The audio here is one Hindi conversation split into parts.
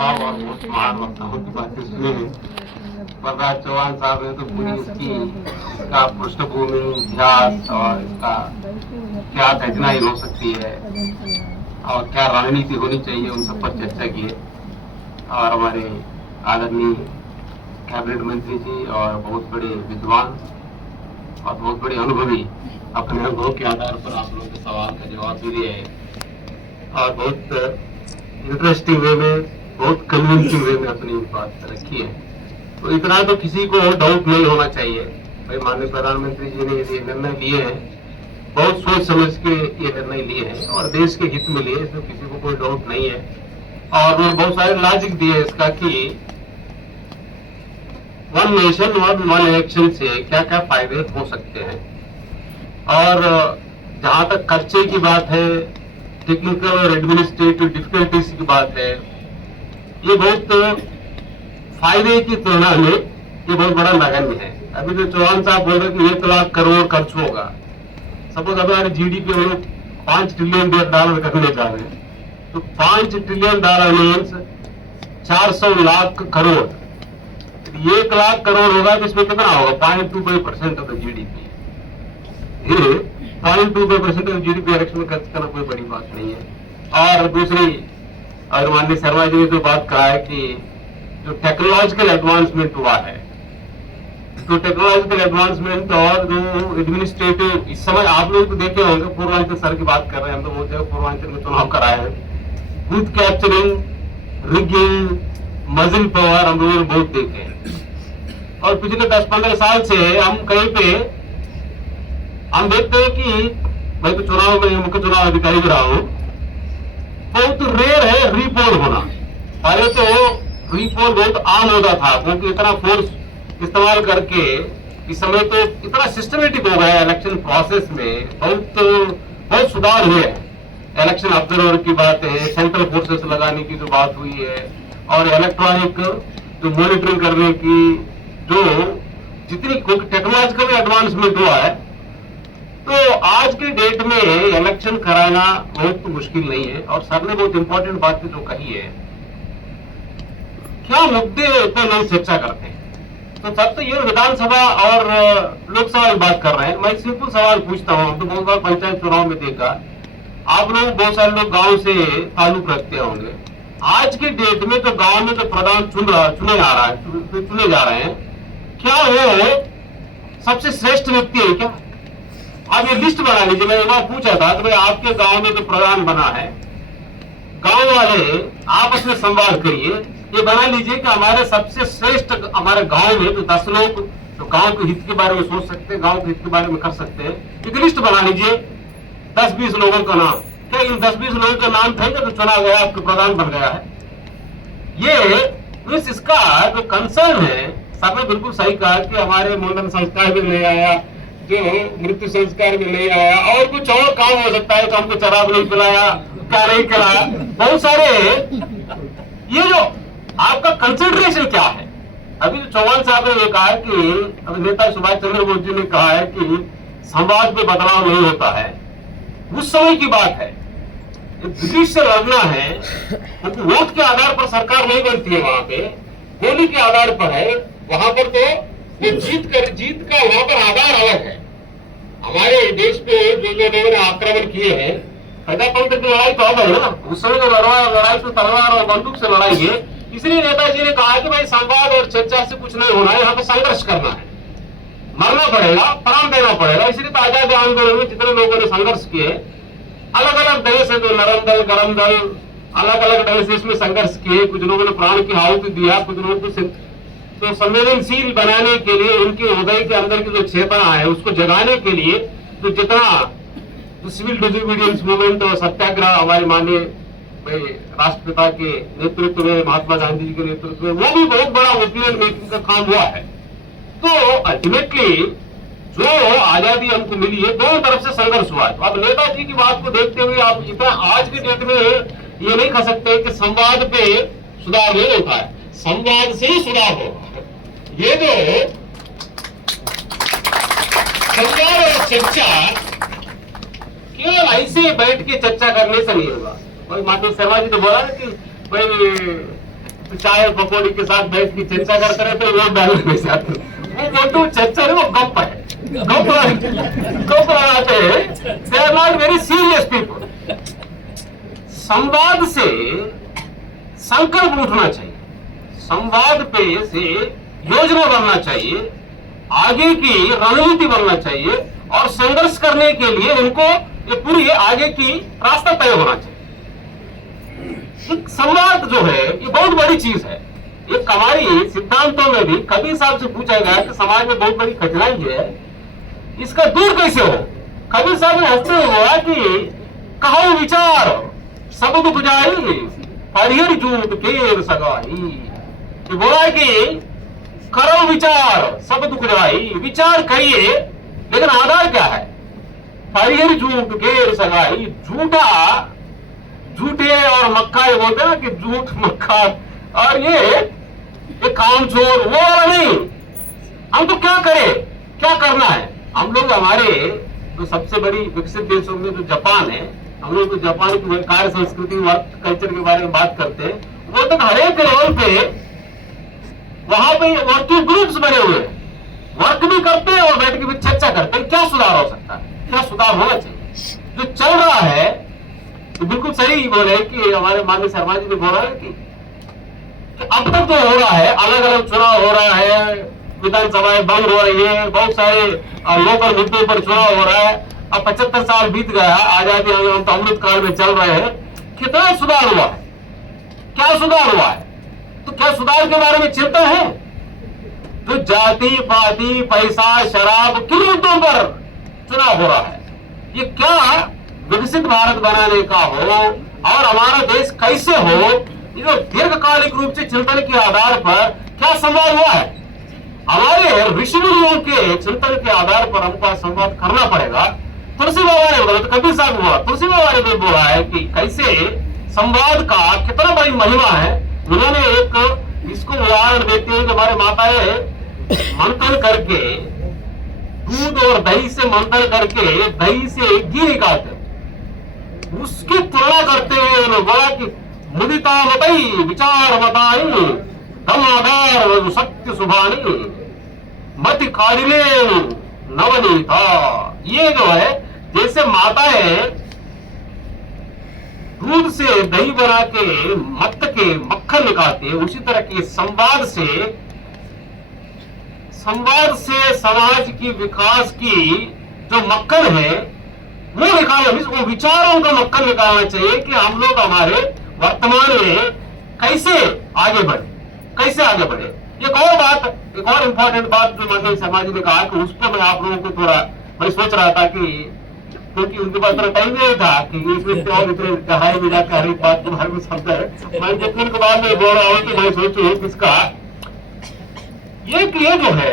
प्रभाव और बहुत महान वक्ताओं की बातें सुनी है। प्रहलाद चौहान साहब ने तो पूरी इसका पृष्ठभूमि, इतिहास और इसका क्या घटनाएं हो सकती है और क्या रणनीति होनी चाहिए, उन सब पर चर्चा की है। और हमारे आदरणीय कैबिनेट मंत्री जी और बहुत बड़े विद्वान और बहुत बड़े अनुभवी अपने अनुभव के आधार पर आप लोगों के सवाल का जवाब भी दिए हैं और बहुत इंटरेस्टिंग वे में, बहुत कन्विंसिंग वे में अपनी बात रखी है। तो इतना तो किसी को डाउट नहीं होना चाहिए भाई, माननीय प्रधानमंत्री जी ने ये निर्णय लिए हैं, बहुत सोच समझ के ये निर्णय लिए हैं और देश के हित में लिए, इसमें किसी को कोई डाउट नहीं है। और बहुत सारे लॉजिक दिए इसका कि वन नेशन वन इलेक्शन से क्या क्या फायदे हो सकते हैं। और जहां तक खर्चे की बात है, टेक्निकल और एडमिनिस्ट्रेटिव डिफिकल्टीज की बात है, ये बहुत फायदे की तुलना में ये बहुत बड़ा नगण्य है। अभी जो चौहान साहब बोल रहे कि 1 लाख करोड़ खर्च होगा, सपोज अभी हमारे जीडीपी हम लोग $5 ट्रिलियन करने जा रहे हैं, तो $5 ट्रिलियन मीन्स 400 लाख करोड़, 1 लाख करोड़ होगा तो इसमें कितना होगा? 0.25% of the GDP. 0.25% of GDP election में खर्च करना कोई बड़ी बात नहीं है। और दूसरी, और माननीय शर्मा जी ने तो बात कहा है कि जो टेक्नोलॉजिकल एडवांसमेंट हुआ है, तो टेक्नोलॉजिकल एडवांसमेंट और जो एडमिनिस्ट्रेटिव, इस समय आप लोग तो देखे होंगे, पूर्वांचल सर की बात कर रहे हैं, हम तो बहुत जगह पूर्वांचल में चुनाव कराए हैं, बूथ कैप्चरिंग, रिगिंग, मजिल पावर हम लोगों ने बहुत देखे हैं। और पिछले 10-15 साल से हम कहीं पे हम देखते हैं कि मैं तो चुनाव में मुख्य चुनाव अधिकारी भी रहा हूं, बहुत रेयर है रीपोल होना। पहले तो रीपोल बहुत आम होता था, क्योंकि इतना फोर्स इस्तेमाल करके इस समय तो इतना सिस्टमेटिक हो गया इलेक्शन प्रोसेस में, बहुत सुधार हुए हैं। इलेक्शन ऑब्जर्वर की बात है, सेंट्रल फोर्सेस लगाने की जो बात हुई है, और इलेक्ट्रॉनिक जो मॉनिटरिंग करने की जो जितनी टेक्नोलॉजिकल एडवांसमेंट हुआ है, तो आज के डेट में इलेक्शन कराना बहुत मुश्किल नहीं है। और सर ने बहुत इंपॉर्टेंट बातें जो कही है, क्या मुद्दे पे लोग चर्चा करते हैं, तो सर तो ये विधानसभा और लोकसभा की बात कर रहे हैं। मैं सिंपल सवाल पूछता हूँ, तो बहुत बार पंचायत चुनाव में देखा, आप लोग बहुत सारे लोग गांव से ताल्लुक रखते होंगे। आज के डेट में तो गांव में जो प्रधान चुने जा रहे हैं, क्या वो सबसे श्रेष्ठ व्यक्ति है क्या? आप ये लिस्ट बना लीजिए। मैं एक बार पूछा था कि भाई आपके गांव में जो प्रधान बना है, गांव वाले आपस में संवाद करिए, ये बना लीजिए कि हमारे सबसे श्रेष्ठ हमारे गांव में तो 10 लोग तो गांव के हित के बारे में सोच सकते हैं, गांव के हित के बारे में कर सकते हैं। एक लिस्ट बना लीजिए 10-20 लोगों का नाम। क्या इन 10-20 लोगों के नाम थे तो चुना गया, आपके प्रधान बन गया है? ये इसका जो कंसर्न है, सर ने बिल्कुल सही कहा कि हमारे मुंडन संस्कार भी नहीं आया, जो मृत्यु संस्कार भी नहीं आया, और कुछ और काम हो सकता है, तो हमको शराब नहीं पिलाया, क्या नहीं खिलाया, बहुत सारे। ये जो आपका कंसिडरेशन क्या है? अभी जो चौहान साहब ने ये कहा कि अभी नेता सुभाष चंद्र बोस जी ने कहा है कि संवाद में बदलाव नहीं होता है, उस समय की बात है। ब्रिटिश से लड़ना है, क्योंकि वोट के आधार पर सरकार नहीं बनती है, वहां पे बोली के आधार पर है। वहां पर तो जीत का वहां पर आधार अलग है। हमारे देश पे जो लोगों ने आक्रमण किए हैं, प्रजातंत्र की लड़ाई तो अब है ना, उस समय जो लड़ाई तो तलवार और बंदूक से लड़ाई है। इसलिए नेताजी ने कहा कि भाई संवाद और चर्चा से कुछ नहीं होना है, यहाँ पर संघर्ष करना है, मरना पड़ेगा, प्राण देना पड़ेगा। इसलिए तो आजादी आंदोलन में जितने लोगों ने संघर्ष किए, अलग अलग देश है, जो नरम दल, गरम दल, अलग अलग ढंग से इसमें संघर्ष किए। कुछ लोगों ने प्राण की आहुति दिया, कुछ लोगों को तो संवेदनशील बनाने के लिए, उनके हृदय के अंदर की जो चेतना है उसको जगाने के लिए तो जितना सिविल डिसोबीडियंस मूवमेंट और सत्याग्रह हमारे माननीय राष्ट्रपिता के नेतृत्व में, महात्मा गांधी जी के नेतृत्व में, वो भी बहुत बड़ा ओपिनियन मेकिंग का काम हुआ है। तो अल्टीमेटली जो आजादी हमको मिली है, दोनों तरफ से संघर्ष हुआ है। तो अब नेताजी की बात को देखते हुए आप इतना आज की डेट में ये नहीं कह सकते कि संवाद पे सुधार नहीं होता है, संवाद से ही सुधार होगा। ये जो संवाद और चर्चा केवल ऐसे बैठ के चर्चा करने से नहीं होगा। कोई माननीय शर्मा जी तो बोला ना कि भाई तो चाय पकौड़ी के साथ बैठ की चर्चा करते रहते, वोट डालने में से आते। वो वोटू चर्चा है, वो गप है, गप लगाते हैं। They are not very serious people. संवाद से संकल्प उठना चाहिए, संवाद पे से योजना बनना चाहिए, आगे की रणनीति बनना चाहिए, और संघर्ष करने के लिए उनको ये पूरी आगे की रास्ता तय होना चाहिए। संवाद जो है ये बहुत बड़ी चीज है। ये हमारी सिद्धांतों में भी कबीर साहब से पूछा गया कि समाज में बहुत बड़ी कठिनाई है, इसका दूर कैसे हो। कबीर साहब ने हंसते हुए बोला कि कहो विचार सब दुख जाई, हरिहर जूट केर सगाई। ये बोला कि करो विचार सब दुख जाई, विचार करिए, लेकिन आधार क्या है। हरिहर जूट केर सगाई, झूठा, झूठे और मक्खा, ये बोलते हैं ना कि झूठ मक्खा और ये कामचोर, वो वाला नहीं। हम तो क्या करें, क्या करना है। हम लोग हमारे तो सबसे बड़ी विकसित देशों में जो जापान है, हम लोग तो जापान की कार्य संस्कृति, वर्क कल्चर के बारे में बात करते हैं। वो तक हर एक लेवल पे वहां पे वर्किंग ग्रुप्स बने हुए हैं, वर्क भी करते हैं और बैठ के भी चर्चा करते हैं क्या सुधार हो सकता है, क्या सुधार होना चाहिए। जो चल रहा है तो बिल्कुल सही बोले कि हमारे माननीय शर्मा जी ने बोला है कि अब तक जो हो रहा है, अलग अलग चुनाव हो रहा है, विधानसभाएं बंद हो रही है, बहुत सारे लोकल मुद्दों पर चुनाव हो रहा है। अब 75 साल बीत गया, आजादी हम तो अमृत काल में चल रहे हैं। कितना सुधार हुआ है, क्या सुधार हुआ है। तो क्या सुधार के बारे में चिंता है। जो जाति पाति पैसा शराब किन मुद्दों पर चुनाव हो रहा है, ये क्या विकसित भारत बनाने का हो और हमारा देश कैसे हो, ये जो दीर्घकालिक रूप से चिंतन के आधार पर क्या संवाद हुआ है। हमारे ऋषि मुनियों के चिंतन के आधार पर हमको संवाद करना पड़ेगा। तुलसी बाबा ने बोला, तो कबीर साहब ने बोला, तुलसी बाबा ने भी बोला है कि कैसे संवाद का कितना बड़ी महिमा है। उन्होंने एक इसको उदाहरण देते हैं कि हमारे माताएं मंथन करके, दूध और दही से मंथन करके दही से घी निकालते, उसकी तुलना करते हुए उन्होंने बोला कि मुदिता मतई विचार बताई, दम आधार सत्य सुभानी, मति कारिले नवनीता। ये जो है, जैसे माताएं दूध से दही बना के मत्त के मक्खन निकालते हैं, उसी तरह के संवाद से समाज की विकास की जो मक्खन है वो निकालना, वो विचारों का मक्खन निकालना चाहिए कि हम लोग हमारे वर्तमान में कैसे आगे बढ़े, कैसे आगे बढ़े। एक और बात, एक और इम्पोर्टेंट बात जो माननीय शर्मा जी ने कहा कि उस पर मैं आप लोगों को थोड़ा मैं सोच रहा था कि क्योंकि उनके पास इतना टाइम नहीं था कि इसमें और इतने गहराई में जाकर हर एक बात के बारे में समझा है। मैं जितने के बाद में बोल रहा हूँ कि मैं सोचूं किसका ये जो है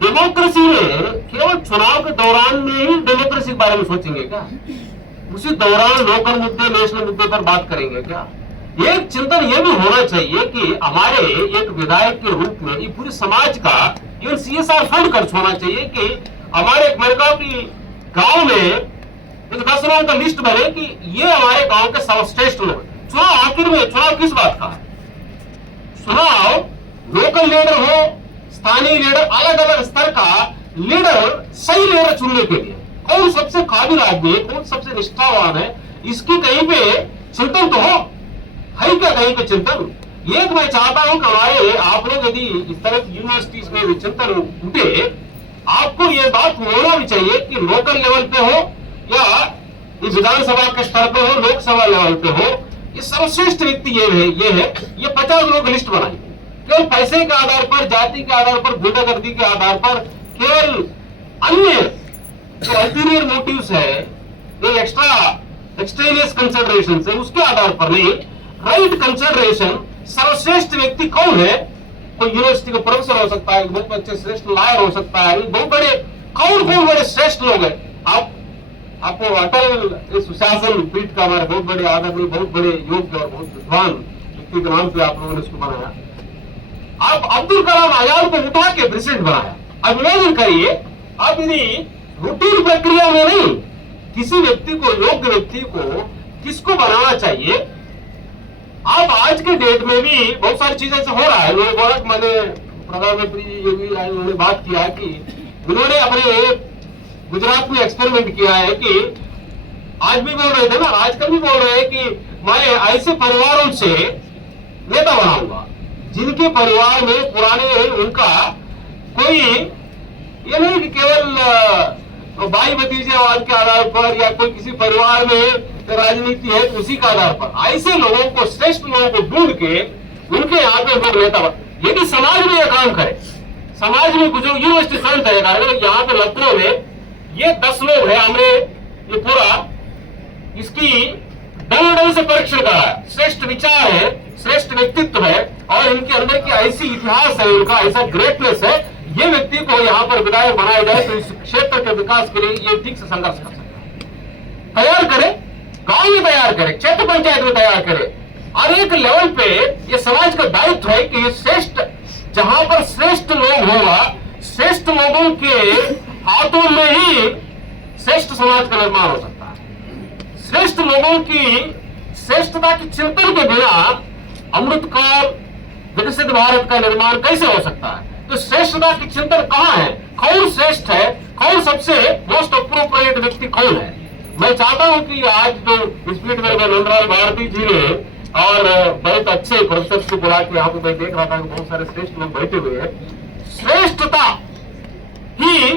डेमोक्रेसी में केवल चुनाव के दौरान में ही डेमोक्रेसी के बारे में सोचेंगे क्या, उसी दौरान लोकल मुद्दे नेशनल मुद्दे पर बात करेंगे क्या। एक चिंतन ये भी होना चाहिए कि हमारे एक विधायक के रूप में ये पूरे समाज का इवन CSR फंड खर्च होना चाहिए कि हमारे की गांव में एक 10 लोगों का लिस्ट बने कि ये हमारे गांव के सर्वश्रेष्ठ लोग। चुनाव आखिर में चुनाव किस बात का है, चुनाव लोकल लीडर हो, स्थानीय लीडर, अलग अलग स्तर का लीडर, सही लीडर चुनने के लिए कौन सबसे काबिल आदमी है, कौन सबसे निष्ठावान है, इसकी कहीं पे चिंतन तो हो, है क्या कहीं पे चिंतन। एक मैं चाहता हूं कि हमारे आप लोग यदि इस तरह यूनिवर्सिटीज में चिंतन उठे, आपको ये बात होना भी चाहिए कि लोकल लेवल पे हो या विधानसभा के स्तर पे हो, लोकसभा लेवल पे हो, ये सर्वश्रेष्ठ व्यक्ति ये 50 लोग लिस्ट बनाएंगे केवल पैसे के आधार पर, जाति के आधार पर, गुंडागर्दी के आधार पर, केवल अन्य जो अल्टीरियर मोटिव्स है, ये एक्सट्रेनियस कंसिडरेशन है, उसके आधार पर नहीं, राइट कंसिडरेशन। सर्वश्रेष्ठ व्यक्ति कौन है, कोई यूनिवर्सिटी का प्रोफेसर हो सकता है, बहुत अच्छे श्रेष्ठ लॉयर हो सकता है, बहुत बड़े कौन बड़े श्रेष्ठ लोग हैं। आपको अटल सुशासन पीठ का हमारे बहुत बड़े आदरणीय, बहुत बड़े योग्य और बहुत विद्वान व्यक्ति के नाम पे आप लोगों ने इसको बनाया। आप अब्दुल कलाम आजाद को उठा के प्रेसिडेंट बनाया। अब इमेजिन करिए, अब यदि रूटीन प्रक्रिया में नहीं, किसी व्यक्ति को, योग्य व्यक्ति को किसको बनाना चाहिए, अब आज के डेट में भी बहुत सारी चीजें से हो रहा है। उन्होंने बोला कि मैंने प्रधानमंत्री जी भी उन्होंने बात किया कि उन्होंने अपने गुजरात में एक्सपेरिमेंट किया है कि आज भी बोल रहे थे ना, आजकल भी बोल रहे हैं कि मैं ऐसे परिवारों से नेता बनाऊंगा जिनके परिवार में पुराने उनका कोई ये नहीं कि केवल भाई भतीजावाद के आधार पर या कोई किसी परिवार में राजनीति है तो उसी के आधार पर, ऐसे लोगों को, श्रेष्ठ लोगों को ढूंढ के उनके यहाँ पे लोग नेता बन। यदि समाज में यह काम करे, समाज में कुछ यूनिवर्सिटी स्वयं तय करेगा, यहाँ पे लखनऊ में ये 10 लोग है, हमने ये पूरा इसकी ढंग से परीक्षण करा है। श्रेष्ठ विचार है, श्रेष्ठ व्यक्तित्व है और इनके अंदर की ऐसी इतिहास है, उनका ऐसा ग्रेटनेस है, ये व्यक्ति को यहाँ पर विधायक बनाया जाए तो इस क्षेत्र के विकास के लिए ये ठीक से संघर्ष कर सकता है। तैयार करे, गांव में तैयार करे, क्षेत्र पंचायत में तैयार करे, और एक लेवल पे ये समाज का दायित्व है कि श्रेष्ठ, जहां पर श्रेष्ठ लोग होगा, श्रेष्ठ लोगों के हाथों में ही श्रेष्ठ समाज का निर्माण हो सकता है। श्रेष्ठ लोगों की श्रेष्ठता की चिंतन के बिना अमृतकाल विकसित भारत का निर्माण कैसे हो सकता है? तो श्रेष्ठता की चिंतन कहाँ है? कौन श्रेष्ठ है? कौन सबसे मोस्ट अप्रोप्रिएट व्यक्ति कौन है? मैं चाहता हूं कि आज जो स्पीच में नंदलाल भारती जी ने और बहुत अच्छे प्रोफेसर को बुला के यहाँ पे मैं देख रहा था कि बहुत सारे श्रेष्ठ लोग बैठे हुए हैं। श्रेष्ठता ही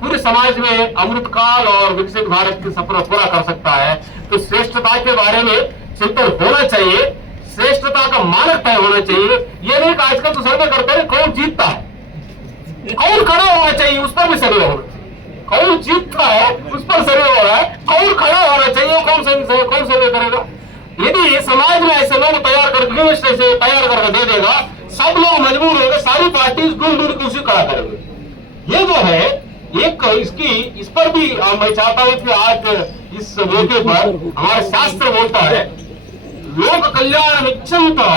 पूरे समाज में अमृतकाल और विकसित भारत के सपना पूरा कर सकता है। तो श्रेष्ठता के बारे में चिंतन होना चाहिए, श्रेष्ठता का मानक तय होना चाहिए। ये नहीं कि आजकल तो सर्वे करते हैं कौन जीतता है, कौन खड़ा होना चाहिए उस पर भी सर्वे होना चाहिए। कौन जीतता है उस पर सर्वे हो रहा है, कौन खड़ा होना चाहिए, कौन सर्वे करेगा? यदि समाज में ऐसे लोग तैयार करके से तैयार करके दे देगा, सब लोग मजबूर होंगे, सारी पार्टी ढूंढ ढूंढ के उसी खड़ा करेंगे। ये जो है एक इसकी, इस पर भी मैं चाहता हूं कि आज इस मौके पर हमारा शास्त्र बोलता है, लोक कल्याण इच्छन्ता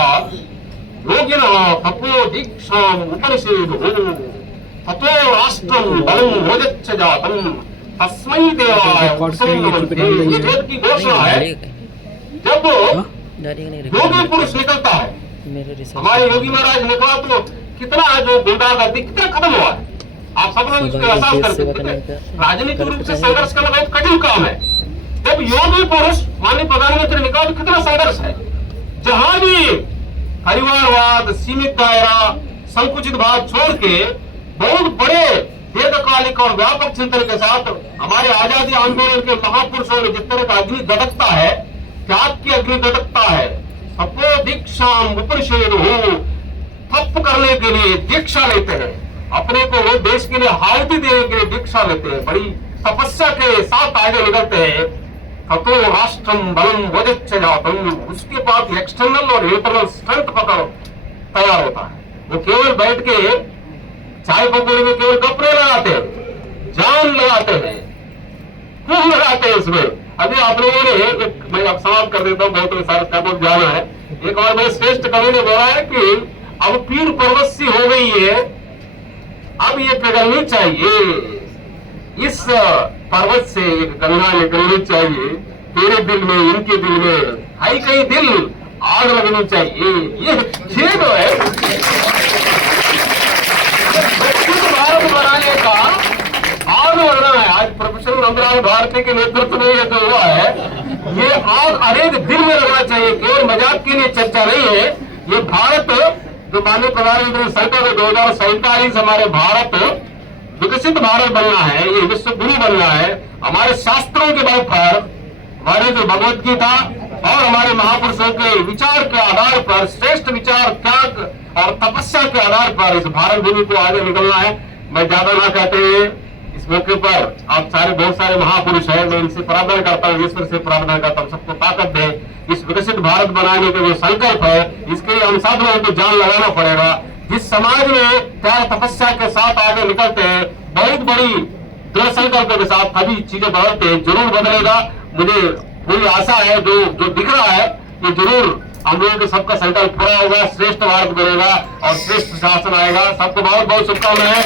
योगिनः तपो दीक्षाम् उपनिषेधुः ततो राष्ट्रं बलं भोजच्च जातम् तस्मै देवाय नमस्ते। ये वेद की घोषणा है। जब योगी पुरुष निकलता है, हमारे योगी महाराज निकला तो कितना जो गुंडागर्दी कितना खत्म हुआ है, आप सब लोग इसको एहसास कर सकते हैं। राजनीतिक रूप से संघर्ष करना बहुत कठिन काम है। जब योगी पुरुष माननीय प्रधानमंत्री निकला तो कितना संघर्ष है। जहां भी परिवारवाद, सीमित दायरा, संकुचित भाव छोड़ के बहुत बड़े दीर्घकालिक और व्यापक चिंतन के साथ हमारे आजादी आंदोलन के महापुरुषों ने जिस तरह का अग्नि गदकता है, त्याग की अग्नि गदकता है, तपो दीक्षाम् उपनिषेधुः, तप करने के लिए दीक्षा लेते हैं, अपने को वो देश के लिए हालती देने के लिए दीक्षा लेते हैं, बड़ी तपस्या के साथ आगे निकलते हैं। ततो राष्ट्रम बलम वजच्च जातम्, उसके बाद एक्सटर्नल और इंटरनल स्ट्रेंथ पकड़ तैयार होता है। वो केवल बैठ के चाय पकौड़े में केवल कपड़े लगाते हैं, जान लगाते हैं, खून लगाते हैं इसमें। अभी आप लोगों ने मैं अब समाप्त कर देता हूँ, बहुत सारे टॉपिक जाना है। एक और मेरे श्रेष्ठ कवि ने बोला है कि अब पीर पर्वत सी हो गई है, अब ये पिघलनी चाहिए, इस पर्वत से एक गंगा निकलनी चाहिए, तेरे दिल में, इनके दिल में है कहीं दिल, आग लगनी चाहिए। ये जो है भारत बनाने का आग लगना है। आज प्रोफेसर नंदलाल भारती के नेतृत्व में ये जो हुआ है, ये आग हरेक दिल में लगना चाहिए, केवल मजाक के लिए चर्चा नहीं है। ये भारत जो माननीय प्रधानमंत्री संकल्प 2047 हमारे भारत विकसित भारत बनना है, ये विश्व गुरु बनना है। हमारे शास्त्रों के बल पर, हमारे जो भगवत गीता और हमारे महापुरुषों के विचार के आधार पर, श्रेष्ठ विचार, त्याग और तपस्या के आधार पर इस भारत भूमि को आगे निकलना है। मैं ज्यादा ना कहते हुए इस मौके पर आप सारे बहुत सारे महापुरुष हैं, मैं इनसे प्रार्थना करता हूँ, ईश्वर से प्रार्थना करता हूँ सबको ताकत दे। इस विकसित भारत बनाने का जो संकल्प है, इसके लिए हम सब लोगों को जान लगाना पड़ेगा। जिस समाज में त्याग तपस्या के साथ आगे निकलते हैं, बहुत बड़ी दृढ़ संकल्प के साथ सभी चीजें बदलते हैं, जरूर बदलेगा। मुझे पूरी आशा है, जो दिख रहा है ये जरूर हम लोगों के सबका संकल्प पूरा होगा, श्रेष्ठ भारत बनेगा और श्रेष्ठ शासन आएगा। सबको बहुत बहुत शुभकामनाएं।